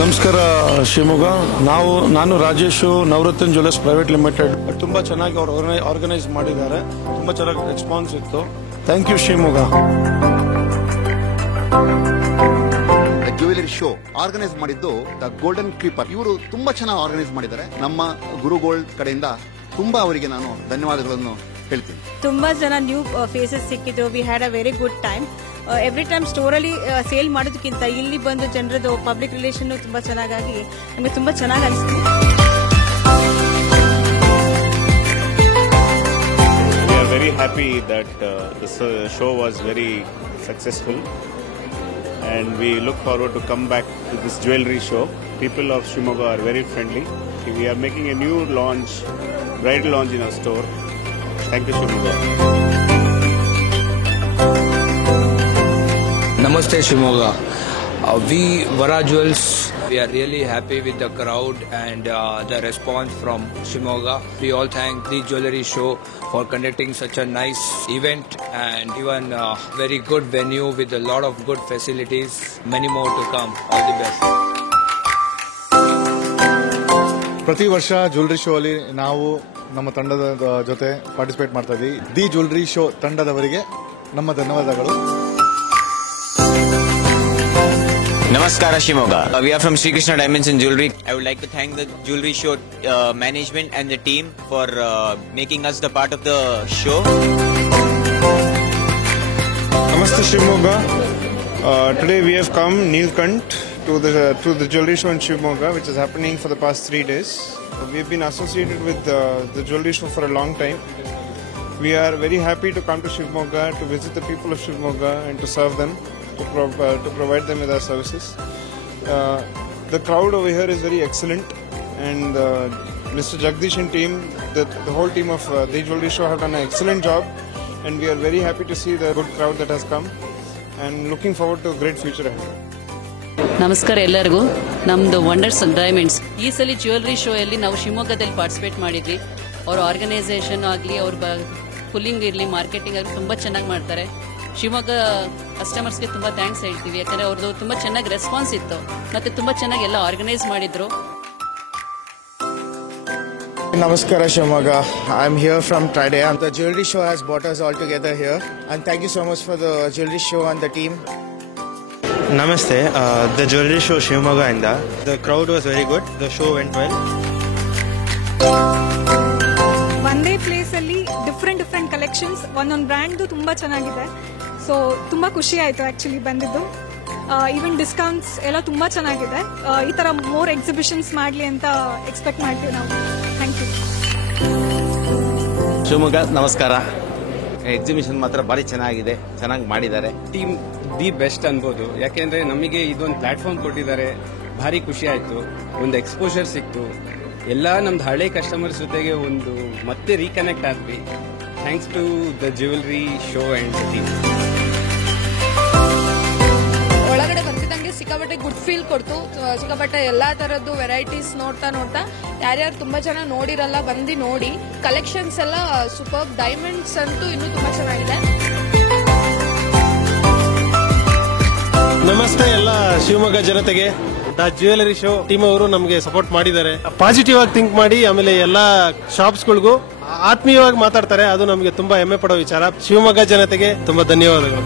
ನಮಸ್ಕಾರ ಶಿವಮೊಗ್ಗ. ನಾನು Rajesh, Navaratna jewellers private limited. ತುಂಬಾ ಚೆನ್ನಾಗಿ ಅವರು ಆರ್ಗನೈಸ್ ಮಾಡಿದ್ದಾರೆ. ತುಂಬಾ ಚೆನ್ನಾಗಿ ರೆಸ್ಪಾನ್ಸ್ ಇತ್ತು. Thank you Shivamogga. Jewellery show organise ಮಾಡಿದ್ದು ದ ಗೋಲ್ಡನ್ ಕ್ರೀಪರ್. ಇವರು ತುಂಬಾ ಚೆನ್ನಾಗಿ ಆರ್ಗನೈಸ್ ಮಾಡಿದ್ದಾರೆ. ನಮ್ಮ ಗುರು ಗೋಲ್ಡ್ ಕಡೆಯಿಂದ ತುಂಬಾ ಅವರಿಗೆ ನಾನು ಧನ್ಯವಾದಗಳನ್ನು ಹೇಳ್ತೀನಿ. ತುಂಬಾ ಜನ ನ್ಯೂ ಫೇಸಸ್ ಸಿಕ್ಕಿದ್ರು. We had a very good time. Every time ಸ್ಟೋರಲ್ಲಿ ಸೇಲ್ ಮಾಡೋದಕ್ಕಿಂತ ಇಲ್ಲಿ ಬಂದು ಜನರದ್ದು ಪಬ್ಲಿಕ್ ರಿಲೇಷನ್ ತುಂಬಾ ಚೆನ್ನಾಗಿ ನಮಗೆ ತುಂಬಾ ಚೆನ್ನಾಗಿ ಅನಿಸ್ತು. We are very happy that this show was very successful, and we look forward to come back to this jewelry show. People of Shimoga are very friendly. We are making a new launch, bridal launch in our store. Thank you, Shimoga. Namaste Shimoga. We Vara Jewels, we are really happy with the crowd and the response from Shimoga. We all thank the jewelry show for conducting such a nice event and even a very good venue with a lot of good facilities. Many more to come. All the best. ಪ್ರತಿ ವರ್ಷ jewellery show ಅಲ್ಲಿ ನಾವು ನಮ್ಮ ತಂಡದ ಜೊತೆ participate ಮಾಡ್ತಾ ಇದ್ದೀವಿ. The jewellery show ತಂಡದವರಿಗೆ ನಮ್ಮ ಧನ್ಯವಾದಗಳು. Namaskara Shimoga. We are from Sri Krishna Diamonds and Jewelry. I would like to thank the Jewelry Show management and the team for making us the part of the show. Namaste Shimoga. Today we have come Neelkant to the jewelry show in Shimoga, which is happening for the past 3 days. We have been associated with the jewelry show for a long time. We are very happy to come to Shimoga to visit the people of Shimoga and to serve them, to provide them with our services. The crowd over here is very excellent, and Mr. Jagdish and team, the whole team of the jewelry show have done an excellent job, and we are very happy to see the good crowd that has come, and looking forward to a great future ahead. ನಮಸ್ಕಾರ ಎಲ್ಲರಿಗೂ. ನಮ್ಮದು wonders diamonds ಈ ಸಲ jewellery show ಅಲ್ಲಿ ನಾವು ಶಿವಮೊಗ್ಗದಲ್ಲಿ participate ಮಾಡಿದ್ವಿ. ಅವ್ರ ಆರ್ಗನೈಸೇಷನ್ ಆಗಲಿ, ಅವ್ರ ಪುಲ್ಲಿಂಗ್ ಇರಲಿ, ಮಾರ್ಕೆಟಿಂಗ್ ಆಗಲಿ ತುಂಬ ಚೆನ್ನಾಗಿ ಮಾಡ್ತಾರೆ. ಶಿವಮೊಗ್ಗ ಕಸ್ಟಮರ್ಸ್ಗೆ ತುಂಬ ಥ್ಯಾಂಕ್ಸ್ ಹೇಳ್ತೀವಿ, ಯಾಕಂದರೆ ಅವ್ರದ್ದು ತುಂಬ ಚೆನ್ನಾಗಿ ರೆಸ್ಪಾನ್ಸ್ ಇತ್ತು ಮತ್ತು ತುಂಬ ಚೆನ್ನಾಗಿ ಎಲ್ಲ ಆರ್ಗನೈಸ್ ಮಾಡಿದ್ರು. Namaskara Shimoga. I'm here from Tridaya. The jewelry show has brought us all together here, and thank you so much for the jewelry show and the team. Namaste. The jewelry show Shimoga inda. The crowd was very good. The show went well. ಒಂದೇ place ಅಲ್ಲಿ different collections, ಒಂದೊಂದು brand ತುಂಬಾ ಚೆನ್ನಾಗಿದೆ. So ತುಂಬಾ ಖುಷಿ ಆಯ್ತು actually ಬಂದಿದ್ದು. Even discounts ಎಲ್ಲ ತುಂಬಾ ಚೆನ್ನಾಗಿದೆ. ಈ ತರ ಮೋರ್ ಎಕ್ಸಿಬಿಷನ್ಸ್ ಮಾಡ್ಲಿ ಅಂತ ಎಕ್ಸ್ಪೆಕ್ಟ್ ಮಾಡ್ತೀವಿ ನಾವು. Thank you. ಶಿವಮೊಗ್ಗ ನಮಸ್ಕಾರ. ಎಕ್ಸಿಬಿಷನ್ ಮಾತ್ರ ಭಾರಿ ಚೆನ್ನಾಗಿದೆ, ಚೆನ್ನಾಗಿ ಮಾಡಿದ್ದಾರೆ. ಟೀಮ್ ದಿ ಬೆಸ್ಟ್ ಅನ್ಬೋದು, ಯಾಕೆಂದ್ರೆ ನಮಗೆ ಇದೊಂದು ಪ್ಲಾಟ್ಫಾರ್ಮ್ ಕೊಟ್ಟಿದ್ದಾರೆ. ಭಾರಿ ಖುಷಿ ಆಯ್ತು, ಒಂದು ಎಕ್ಸ್ಪೋಜರ್ ಸಿಕ್ತು. ಎಲ್ಲ ನಮ್ದು ಹಳೆ ಕಸ್ಟಮರ್ಸ್ ಜೊತೆಗೆ ಒಂದು ಮತ್ತೆ ರೀಕನೆಕ್ಟ್ ಆದ್ವಿ. Thanks to the jewellery show and team. ಒಳಗಡೆ ಬರ್ತಿದ್ದಂಗೆ ಸಿಕ್ಕಾಪಟ್ಟೆ ಗುಡ್ ಫೀಲ್ ಕೊಡ್ತು. ಸಿಕ್ಕಾಪಟ್ಟೆ ಎಲ್ಲಾ ತರದ್ದು ವೆರೈಟೀಸ್ ನೋಡ್ತಾ ಯಾರ್ಯಾರು ತುಂಬಾ ಜನ ನೋಡಿರಲ್ಲ ಬಂದು ನೋಡಿ. ಕಲೆಕ್ಷನ್ಸ್ ಎಲ್ಲ ಸೂಪರ್. ಡೈಮಂಡ್ಸ್ ಅಂತೂ ಇನ್ನೂ ತುಂಬಾ ಚೆನ್ನಾಗಿದೆ. ನಮಸ್ತೆ ಎಲ್ಲ ಶಿವಮೊಗ್ಗ ಜನತೆಗೆ. ದ ಜ್ಯುವೆಲರಿ ಶೋ ಟೀಮ್ ಅವರು ನಮಗೆ ಸಪೋರ್ಟ್ ಮಾಡಿದ್ದಾರೆ. ಪಾಸಿಟಿವ್ ಆಗಿ ಥಿಂಕ್ ಮಾಡಿ ಆಮೇಲೆ ಎಲ್ಲಾ ಶಾಪ್ಸ್ಗಳಿಗೂ ಆತ್ಮೀಯವಾಗಿ ಮಾತಾಡ್ತಾರೆ. ಅದು ನಮಗೆ ತುಂಬಾ ಹೆಮ್ಮೆ ಪಡೋ ವಿಚಾರ. ಶಿವಮೊಗ್ಗ ಜನತೆಗೆ ತುಂಬಾ ಧನ್ಯವಾದಗಳು.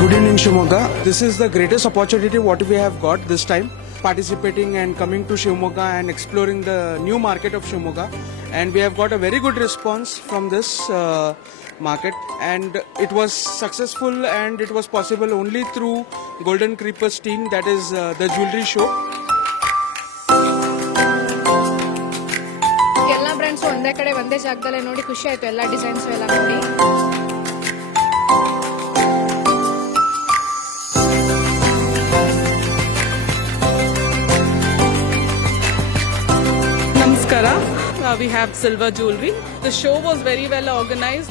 Good evening Shimoga. This is the greatest opportunity what we have got this time, participating and coming to Shimoga and exploring the new market of Shimoga, and we have got a very good response from this market, and it was successful and it was possible only through Golden Creepers team, that is the jewelry show. ಎಲ್ಲ brands ಒಂದೇ ಕಡೆ ಒಂದೇ ಜಾಗದಲ್ಲೇ ನೋಡಿ ಖುಷಿ ಆಯ್ತು. ಎಲ್ಲ designs ಎಲ್ಲ ನೋಡಿ. Namaskara. We have silver jewelry. The show was very well organized.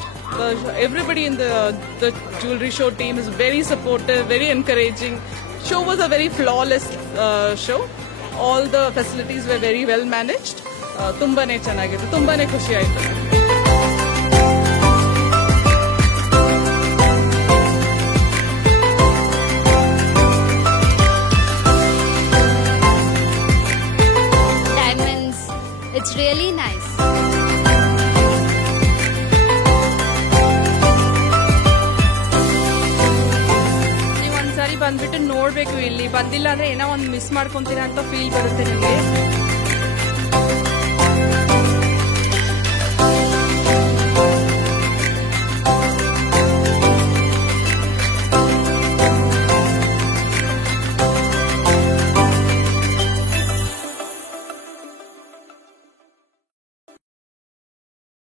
Everybody in the jewelry show team is very supportive, very encouraging. Show was a very flawless show. All the facilities were very well managed. ತುಂಬಾನೇ ಚೆನ್ನಾಗಿತ್ತು, ತುಂಬಾನೇ ಖುಷಿ ಆಯ್ತು. Diamonds, it's really nice. ನೀವು ಒಂದ್ಸಾರಿ ಬಂದ್ಬಿಟ್ಟು ನೋಡ್ಬೇಕು, ಇಲ್ಲಿ ಬಂದಿಲ್ಲ ಅಂದ್ರೆ ಏನೋ ಒಂದು ಮಿಸ್ ಮಾಡ್ಕೊಂತೀರಾ ಅಂತ ಫೀಲ್ ಬರುತ್ತೆ ನಿಮಗೆ.